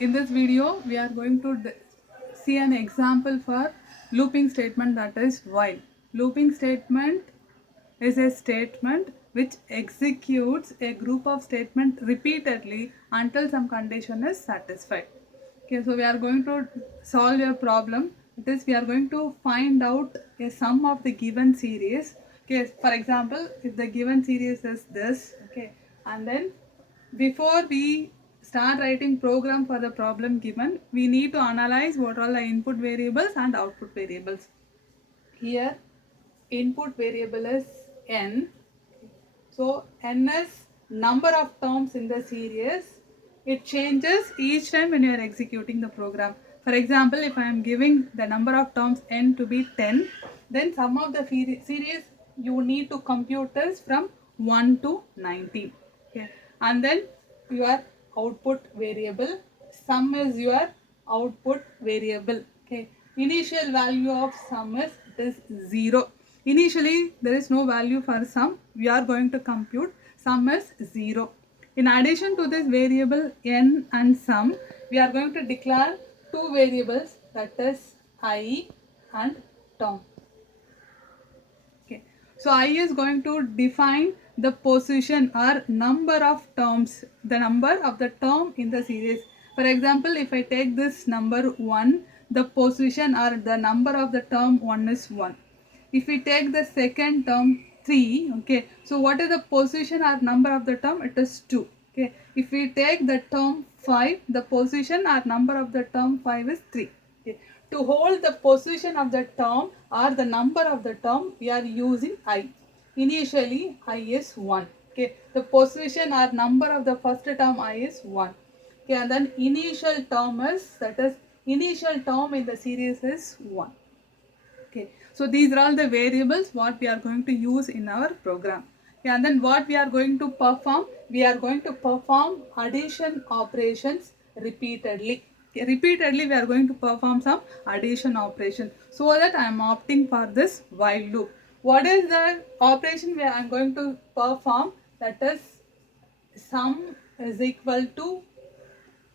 In this video, we are going to see an example for looping statement, that is while. Looping statement is a statement which executes a group of statements repeatedly until some condition is satisfied. Okay, so we are going to solve your problem. It is we are going to find out a sum of the given series. Okay, for example, if the given series is this, okay, and then before we start writing program for the problem given, we need to analyze what are the input variables and output variables. Here, input variable is n. So n is number of terms in the series. It changes each time when you are executing the program. For example, if I am giving the number of terms n to be 10, then sum of the series you need to compute this from 1 to 19. Okay. And then your output variable, sum is your output variable. Okay. Initial value of sum is 0. Initially there is no value for sum. We are going to compute sum is 0. In addition to this variable n and sum, we are going to declare two variables, that is I and term. Okay. So I is going to define the position or number of terms, the number of the term in the series. For example, if I take this number 1, the position or the number of the term 1 is 1. If we take the second term 3, okay, so what is the position or number of the term? It is 2. Okay. If we take the term 5, the position or number of the term 5 is 3. Okay. To hold the position of the term or the number of the term, we are using I. Initially, I is 1. Okay. The position or number of the first term I is 1. Okay. And then initial term is, that is, initial term in the series is 1. Okay, so these are all the variables what we are going to use in our program. Okay, and then what we are going to perform, we are going to perform addition operations repeatedly. Okay, repeatedly we are going to perform some addition operation, so that I am opting for this while loop. What is the operation where I am going to perform? That is sum is equal to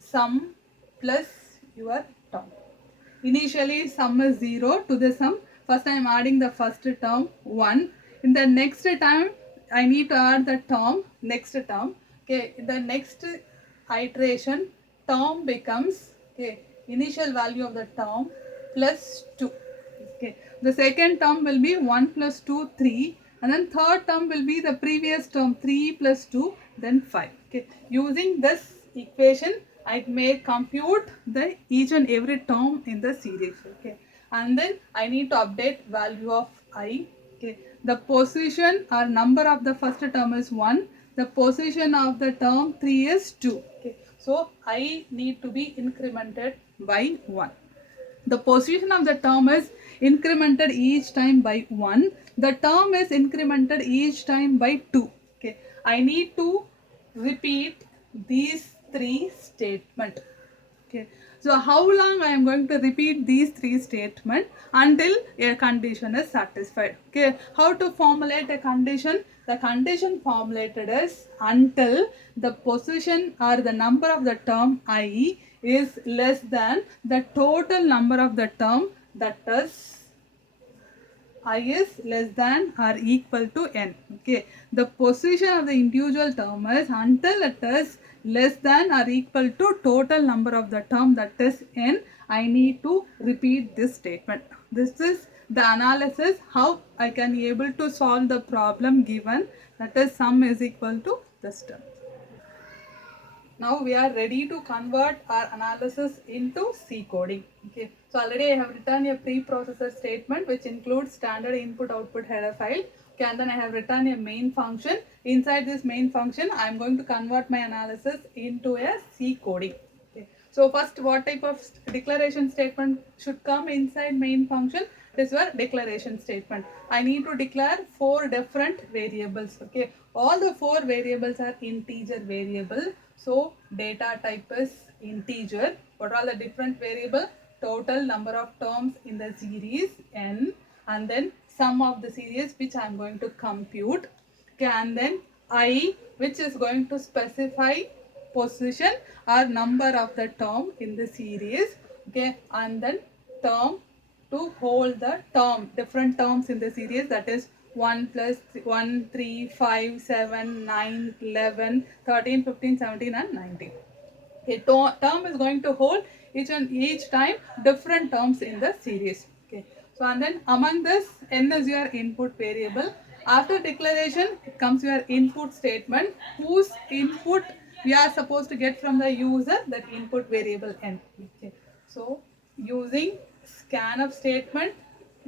sum plus your term. Initially sum is 0 to the sum. First I am adding the first term 1. In the next time I need to add the term, next term. Okay, in the next iteration term becomes, okay, initial value of the term plus 2. Okay, the second term will be 1 plus 2, 3, and then third term will be the previous term 3 plus 2, then 5. Okay, using this equation I may compute the each and every term in the series. Okay, and then I need to update value of I. Okay, the position or number of the first term is 1. The position of the term 3 is 2. Okay, so I need to be incremented by 1. The position of the term is incremented each time by 1. The term is incremented each time by 2. Okay, I need to repeat these three statements. Okay, so how long I am going to repeat these three statements until a condition is satisfied. Okay, how to formulate a condition? The condition formulated is until the position or the number of the term I is less than the total number of the term, that is I is less than or equal to n. Okay, the position of the individual term is until it is less than or equal to total number of the term, that is n. I need to repeat this statement. This is the analysis how I can be able to solve the problem given, that is sum is equal to this term. Now we are ready to convert our analysis into C coding. Okay, so already I have written a preprocessor statement which includes standard input output header file. Okay, and then I have written a main function. Inside this main function, I am going to convert my analysis into a C coding. Okay, so first, what type of declaration statement should come inside main function? This is your declaration statement. I need to declare 4 different variables. Okay, all the 4 variables are integer variable. So data type is integer. What are the different variable? Total number of terms in the series n, and then sum of the series which I am going to compute. Okay, and then I, which is going to specify position or number of the term in the series, okay, and then term to hold the term, different terms in the series, that is 1 plus 1, 3, 5, 7, 9, 11, 13, 15, 17 and 19. Okay, term is going to hold each time different terms in the series. Okay, so and then among this, n is your input variable. After declaration, it comes your input statement, whose input we are supposed to get from the user, that input variable n. Okay, so using scanf statement,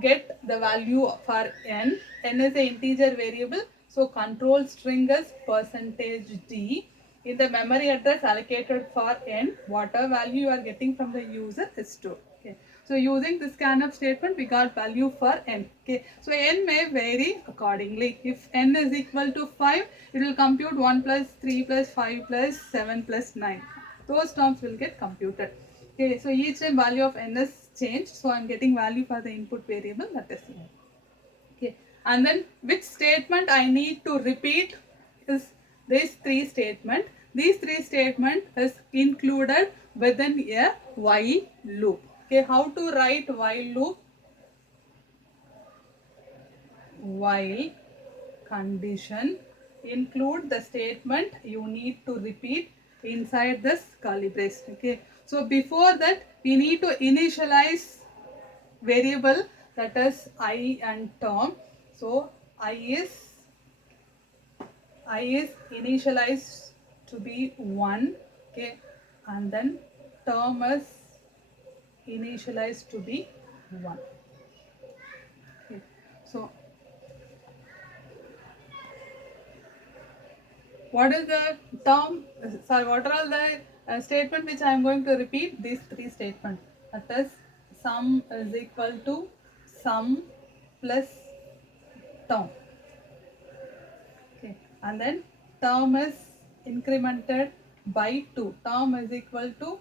get the value for n. N is an integer variable, so control string is %d. In the memory address allocated for n, whatever value you are getting from the user is stored. Okay. So using this scanf statement, we got value for n. Okay. So n may vary accordingly. If n is equal to 5, it will compute 1 plus 3 plus 5 plus 7 plus 9. Those terms will get computed. Okay. So each time value of n is changed. So I am getting value for the input variable, that is n. Okay. And then which statement I need to repeat is these three statements. These three statements is included within a while loop. Okay, how to write while loop? While condition include the statement you need to repeat inside this curly brace. Okay, so before that we need to initialize variable, that is I and term. So I is initialized to be 1, okay, and then term is initialized to be 1. Okay. So what is the term, sorry, what are all the statement which I am going to repeat? These three statements, that is sum is equal to sum plus term. Okay, and then term is incremented by 2. Term is equal to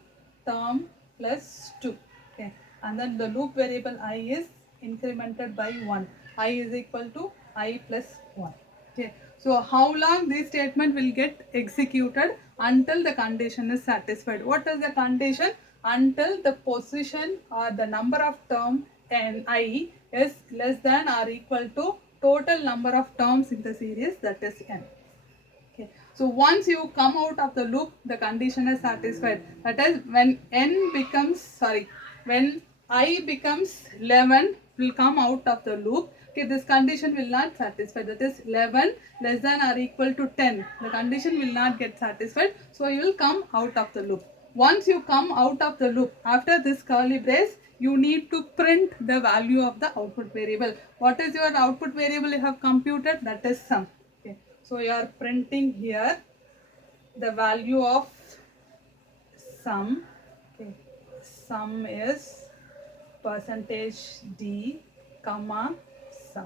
term plus 2. Okay, and then the loop variable I is incremented by 1. I is equal to I plus 1. Okay, so how long this statement will get executed? Until the condition is satisfied. What is the condition? Until the position or the number of term n I is less than or equal to total number of terms in the series, that is n. Okay. So once you come out of the loop, the condition is satisfied. That is when when I becomes 11, will come out of the loop. Okay, this condition will not satisfy. That is 11 less than or equal to 10. The condition will not get satisfied. So you will come out of the loop. Once you come out of the loop, after this curly brace, you need to print the value of the output variable. What is your output variable you have computed? That is sum. Okay. So you are printing here the value of sum. Okay. Sum is %d, comma sum.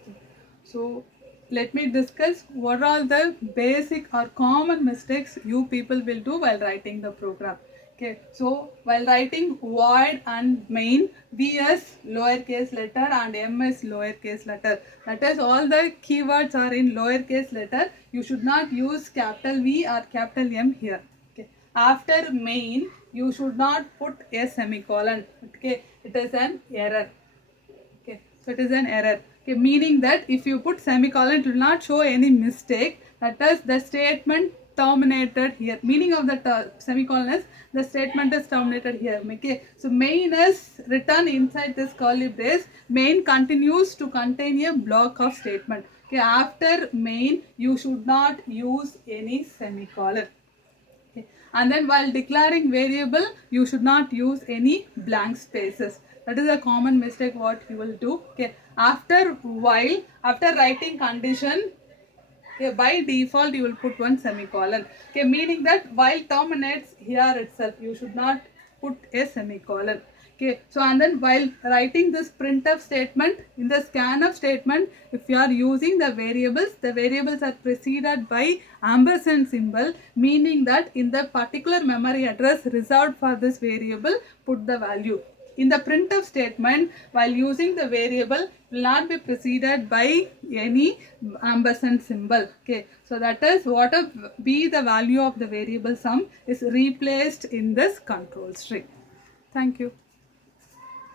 Okay. So let me discuss what are the basic or common mistakes you people will do while writing the program. Okay, so while writing void and main, V is lowercase letter and M is lowercase letter. That is, all the keywords are in lowercase letter. You should not use capital V or capital M here. Okay. After main, you should not put a semicolon. Okay, it is an error. Okay, so it is an error. Okay, meaning that if you put semicolon, it will not show any mistake. That is, the statement terminated here. Meaning of the semicolon is the statement is terminated here. Okay, so main is written inside this curly brace. Main continues to contain a block of statement. Okay, after main, you should not use any semicolon. Okay. And then while declaring variable, you should not use any blank spaces. That is a common mistake what you will do. Okay. After writing condition, okay, by default you will put one semicolon. Okay, meaning that while terminates here itself, you should not put a semicolon. Okay, so and then while writing this printf statement, in the scanf statement, if you are using the variables are preceded by ampersand symbol, meaning that in the particular memory address reserved for this variable, put the value. in the printf statement, while using the variable, will not be preceded by any ampersand symbol. Okay, so that is what be the value of the variable sum is replaced in this control string. Thank you.